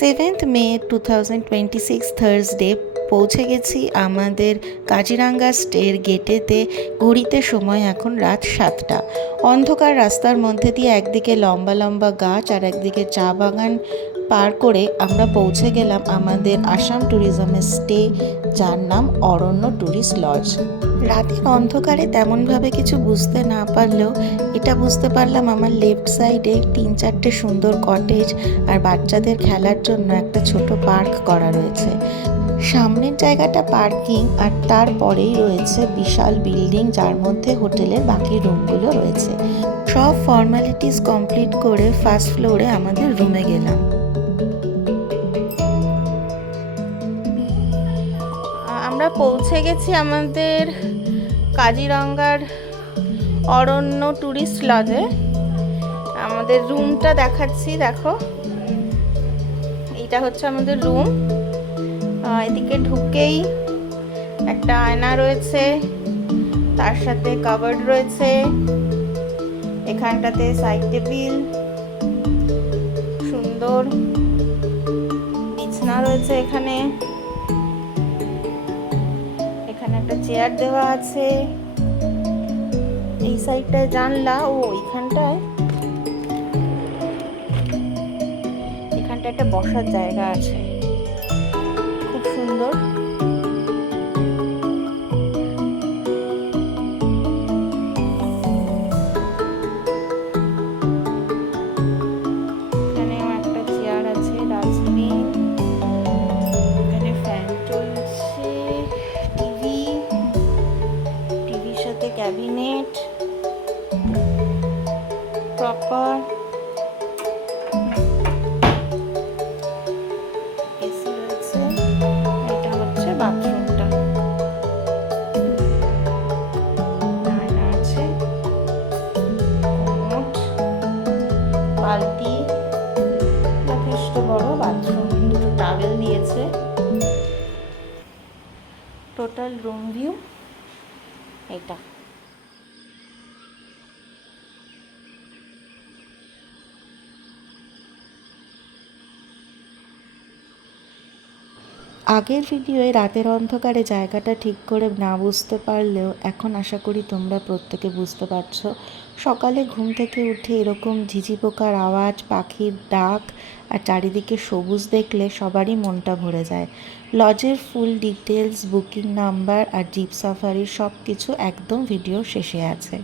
7th মে 2026 Thursday পৌঁছে গেছি আমাদের কাজিরাঙ্গা স্টের গেটেতে। ঘড়িতে সময় এখন রাত 7টা। অন্ধকার রাস্তার মধ্যে দিয়ে একদিকে লম্বা লম্বা গাছ আর একদিকে চা বাগান পার করে আমরা পৌঁছে গেলাম আমাদের আসাম ট্যুরিজমের স্টে, যার নাম অরণ্য ট্যুরিস্ট লজ। রাতের অন্ধকারে তেমনভাবে কিছু বুঝতে না পারলেও এটা বুঝতে পারলাম আমার লেফট সাইডে 3-4টে সুন্দর কটেজ আর বাচ্চাদের খেলার জন্য একটা ছোট পার্ক করা রয়েছে। সামনের জায়গাটা পার্কিং আর তারপরেই রয়েছে বিশাল বিল্ডিং, যার মধ্যে হোটেলের বাকি রুমগুলো রয়েছে। সব ফর্মালিটিস কমপ্লিট করে ফার্স্ট ফ্লোরে আমাদের রুমে গেলাম। আমরা পৌঁছে গেছি আমাদের কাজিরাঙ্গার অরণ্য ট্যুরিস্ট লজে। আমাদের রুমটা দেখাচ্ছি, দেখো এইটা হচ্ছে আমাদের রুম। এদিকে ঢুকেই একটা আয়না রয়েছে, তার সাথে কাবার্ড রয়েছে, এখানটাতে সাইড টেবিল, সুন্দর বিছানা রয়েছে। এখানে একটা চেয়ার দেওয়া আছে। এই সাইডটায় জানলা, ও এখানটায় একটা বসার জায়গা আছে, খুব সুন্দর। এখানেও একটা চেয়ার আছে, ডাস্টবিন, এখানে ফ্যান চলছে, টিভির সাথে ক্যাবিনেট, প্রপার এসি রয়েছে। এটা হচ্ছে বাথরুমটা, আয়না আছে, কোমোড, বালতি, যথেষ্ট বড় বাথরুম, দুটো টাওয়েল দিয়েছে। টোটাল রুম ভিউ এটা। আগের ভিডিওয়ে রাতের অন্ধকারে জায়গাটা ঠিক করে না বুঝতে পারলেও এখন আশা করি তোমরা প্রত্যেকে বুঝতে পারছো। সকালে ঘুম থেকে উঠে এরকম ঝিঝি পোকার আওয়াজ, পাখির ডাক আর চারিদিকে সবুজ দেখলে সবারই মনটা ভরে যায়। লজের ফুল ডিটেলস, বুকিং নাম্বার আর জিপ সাফারির সব কিছু একদম ভিডিও শেষে আছে।